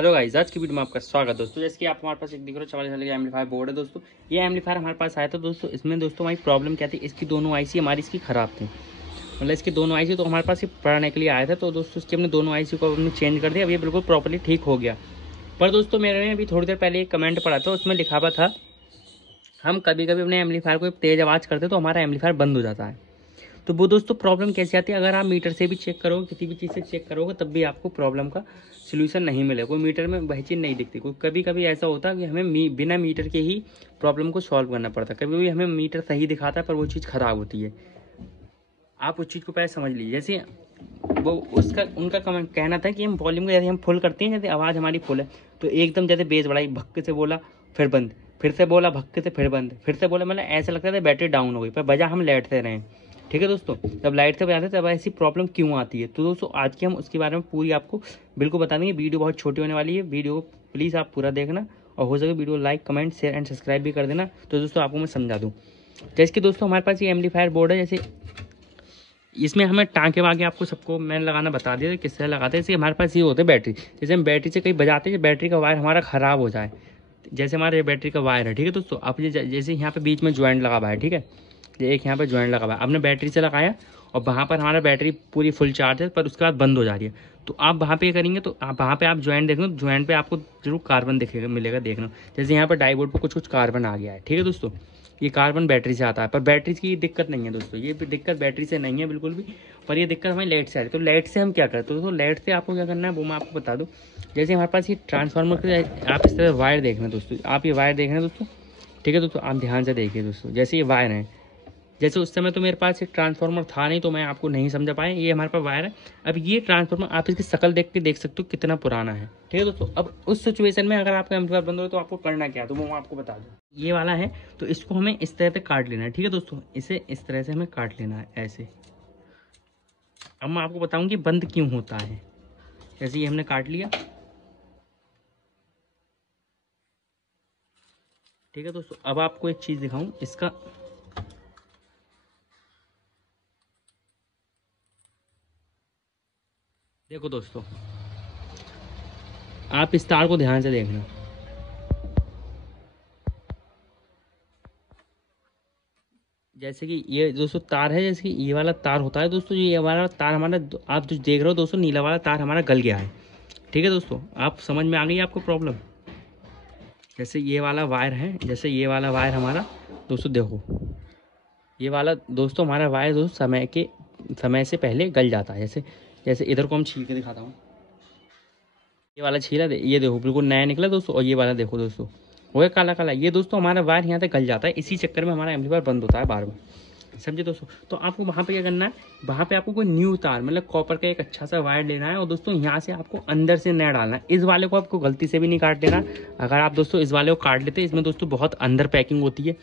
Hello guys, आज की video में आपका स्वागत है दोस्तों। जैसे कि आप हमारे पास एक दिख रहा है 44 साल का एम्पलीफायर बोर्ड है दोस्तों। ये एम्पलीफायर हमारे पास आया था दोस्तों। इसमें दोस्तों हमारी प्रॉब्लम क्या थी, इसकी दोनों आईसी हमारी इसकी ख़राब थी। मतलब इसकी दोनों आईसी तो हमारे पास ये पढ़ाने के लिए आया था, तो दोस्तों इसकी हमने दोनों आईसी को हमने चेंज कर दिया। अब ये बिल्कुल प्रॉपरली ठीक हो गया। पर दोस्तों मैंने अभी थोड़ी देर पहले एक कमेंट पढ़ा था, उसमें लिखा हुआ था हम कभी कभी अपने एम्पलीफायर को तेज़ आवाज़ करते तो हमारा एम्पलीफायर बंद हो जाता है। तो वो दोस्तों प्रॉब्लम कैसे आती है, अगर आप मीटर से भी चेक करोगे, किसी भी चीज़ से चेक करोगे, तब भी आपको प्रॉब्लम का सोल्यूशन नहीं मिलेगा। कोई मीटर में वही चीज़ नहीं दिखती। कोई कभी कभी ऐसा होता है कि हमें बिना मीटर के ही प्रॉब्लम को सॉल्व करना पड़ता है। कभी कभी हमें मीटर सही दिखाता है पर वो चीज़ ख़राब होती है। आप उस चीज़ को पहले समझ लीजिए। जैसे वो उसका उनका कहना था कि हम वॉल्यूम को जैसे हम फुल करते हैं, जैसे आवाज़ हमारी फुल है तो एकदम जैसे बेस बढ़ाई, भक्के से बोला फिर बंद, फिर से बोला भक्के से फिर बंद, फिर से बोला, मतलब ऐसा लगता था बैटरी डाउन हो गई। पर बजा हम लाइट से रहे हैं। ठीक है दोस्तों, जब लाइट से बजाते तब ऐसी प्रॉब्लम क्यों आती है, तो दोस्तों आज की हम उसके बारे में पूरी आपको बिल्कुल बता देंगे। वीडियो बहुत छोटी होने वाली है, वीडियो को प्लीज़ आप पूरा देखना और हो सके video like comment share and subscribe भी कर देना। तो दोस्तों आपको मैं समझा दूँ। जैसे कि दोस्तों हमारे पास ये एम्पलीफायर बोर्ड है, जैसे इसमें हमें टाँके वाके आपको सबको मैंने लगाना बता दिया किससे लगाते हैं। जैसे हमारे पास ये होते हैं बैटरी, जैसे हम बैटरी से कहीं बजाते हैं, बैटरी का वायर हमारा ख़राब हो जाए, जैसे हमारे बैटरी का वायर है। ठीक है दोस्तों, आप ये जैसे यहाँ पे बीच में ज्वाइंट लगा हुआ है, ठीक है, ये एक यहाँ पे ज्वाइंट लगा हुआ है, आपने बैटरी से लगाया और वहाँ पर हमारा बैटरी पूरी फुल चार्ज है पर उसके बाद बंद हो जा रही है, तो आप वहाँ पे करेंगे तो आप वहाँ पे आप ज्वाइंट देखना, ज्वाइंट पे आपको जरूर कार्बन दिखेगा मिलेगा देखना। जैसे यहाँ पर डाईबोर्ड पर कुछ कुछ कार्बन आ गया है। ठीक है दोस्तों, ये कार्बन बैटरी से आता है, पर बैटरी की दिक्कत नहीं है दोस्तों, ये दिक्कत बैटरी से नहीं है बिल्कुल भी, पर ये दिक्कत हमें लाइट से आ रही है। तो लाइट से हम क्या करते हैं दोस्तों, लाइट से आपको क्या करना है वो मैं आपको बता दूँ। जैसे हमारे पास ये ट्रांसफार्मर के आप इस तरह वायर देखना दोस्तों, आप ये वायर देखना दोस्तों। ठीक है दोस्तों, आप ध्यान से देखिए दोस्तों, जैसे ये वायर है, जैसे उस समय तो मेरे पास एक ट्रांसफार्मर था नहीं तो मैं आपको नहीं समझा पाया। ये हमारे पास वायर है। अब ये ट्रांसफार्मर आप इसकी शक्ल देख के देख सकते हो कितना पुराना है। ठीक है दोस्तों, अब उस सिचुएशन में अगर आपका एम्पलीफायर बंद हो तो आपको करना क्या है, तो वो मैं आपको बता दूँ। ये वाला है तो इसको हमें इस तरह से काट लेना है। ठीक है दोस्तों, इसे इस तरह से हमें काट लेना है ऐसे। अब मैं आपको बताऊँ कि बंद क्यों होता है। जैसे ये हमने काट लिया। ठीक है दोस्तों, अब आपको एक चीज़ दिखाऊं इसका। देखो दोस्तों, आप इस तार को ध्यान से देखना। जैसे कि ये दोस्तों तार है, जैसे कि ये वाला तार होता है दोस्तों, ये वाला तार हमारा आप जो देख रहे हो दोस्तों, नीला वाला तार हमारा गल गया है। ठीक है दोस्तों, आप समझ में आ गई आपको प्रॉब्लम। जैसे ये वाला वायर है, जैसे ये वाला वायर हमारा दोस्तों देखो, ये वाला दोस्तों हमारा वायर दोस्तों समय से पहले गल जाता है। जैसे जैसे इधर को हम छील के दिखाता हूँ, ये वाला छीला ये देखो बिल्कुल नया निकला दोस्तों, और ये वाला देखो दोस्तों वो है काला काला। ये दोस्तों हमारा वायर यहाँ तक गल जाता है, इसी चक्कर में हमारा एम्पलीफायर बंद होता है बार बार। समझे दोस्तों, तो आपको वहाँ पे क्या करना है, वहाँ पे आपको कोई न्यू तार मतलब कॉपर का एक अच्छा सा वायर लेना है और दोस्तों यहाँ से आपको अंदर से नया डालना है। इस वाले को आपको गलती से भी नहीं काट देना। अगर आप दोस्तों इस वाले को काट लेते, इसमें दोस्तों बहुत अंदर पैकिंग होती है,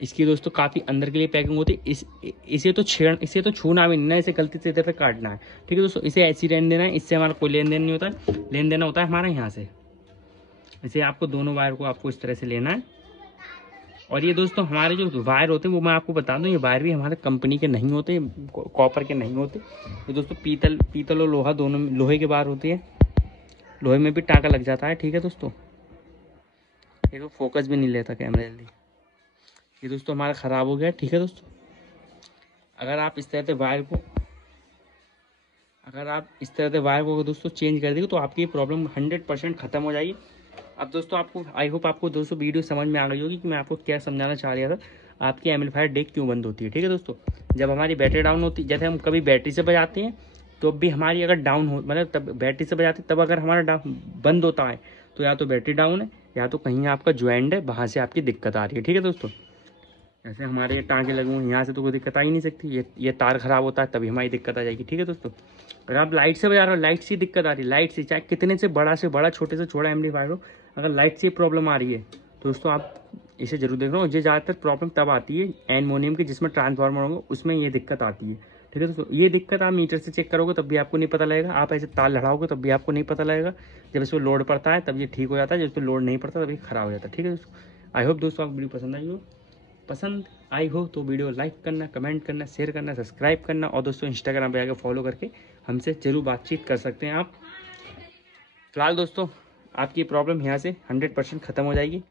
इसकी दोस्तों काफ़ी अंदर के लिए पैकिंग होती है। इसे तो छूना भी नहीं ना, इसे गलती से इधर से काटना है। ठीक है दोस्तों, इसे ऐसी रहने देना है, इससे हमारा कोई लेन देन नहीं होता है। लेन देना होता है हमारा यहाँ से। इसे आपको दोनों वायर को आपको इस तरह से लेना है। और ये दोस्तों हमारे जो वायर होते हैं वो मैं आपको बता दूं, ये वायर भी हमारे कंपनी के नहीं होते, कॉपर के नहीं होते। ये दोस्तों पीतल और लोहा दोनों, लोहे के वायर होते हैं, लोहे में भी टाँका लग जाता है। ठीक है दोस्तों, ये तो फोकस भी नहीं लेता कैमरा जल्दी। ये दोस्तों हमारा ख़राब हो गया। ठीक है दोस्तों, अगर आप इस तरह से वायर को दोस्तों चेंज कर देंगे तो आपकी ये प्रॉब्लम 100% ख़त्म हो जाएगी। अब दोस्तों आपको आई होप आपको दोस्तों वीडियो समझ में आ गई होगी कि मैं आपको क्या समझाना चाह रहा था, आपकी एम्पलीफायर डेक क्यों बंद होती है। ठीक है दोस्तों, जब हमारी बैटरी डाउन होती है, जैसे हम कभी बैटरी से बजाते हैं तो भी हमारी अगर डाउन हो, मतलब तब बैटरी से बजाते तब अगर हमारा बंद होता है तो या तो बैटरी डाउन है या तो कहीं आपका ज्वाइंट है, वहाँ से आपकी दिक्कत आ रही है। ठीक है दोस्तों, जैसे हमारे ये टाँगे लगे हुए यहाँ से तो कोई दिक्कत आ ही नहीं सकती, ये तार खराब होता है तभी हमारी दिक्कत आ जाएगी। ठीक है दोस्तों, अगर आप लाइट से बजा रहे हो, लाइट से दिक्कत आ रही है, लाइट से चाहे कितने से बड़ा छोटे से छोटा एम्पलीफायर हो, अगर लाइट से प्रॉब्लम आ रही है तो दोस्तों आप इसे जरूर देख लो। ये ज़्यादातर प्रॉब्लम तब आती है एल्युमिनियम की, जिसमें ट्रांसफार्मर होगा उसमें ये दिक्कत आती है। ठीक है दोस्तों, ये दिक्कत आप मीटर से चेक करोगे तब भी आपको नहीं पता लगेगा, आप ऐसे तार लड़ाओगे तब भी आपको नहीं पता लगेगा। जब इस पर लोड पड़ता है तब ये ठीक हो जाता है, जब इस पर लोड नहीं पड़ता तब ये खराब हो जाता है। ठीक है दोस्तों, आई होप दोस्तों आपको वीडियो पसंद आई हो तो वीडियो लाइक करना, कमेंट करना, शेयर करना, सब्सक्राइब करना और दोस्तों इंस्टाग्राम पे आकर फॉलो करके हमसे जरूर बातचीत कर सकते हैं आप। फिलहाल दोस्तों आपकी प्रॉब्लम यहाँ से 100% ख़त्म हो जाएगी।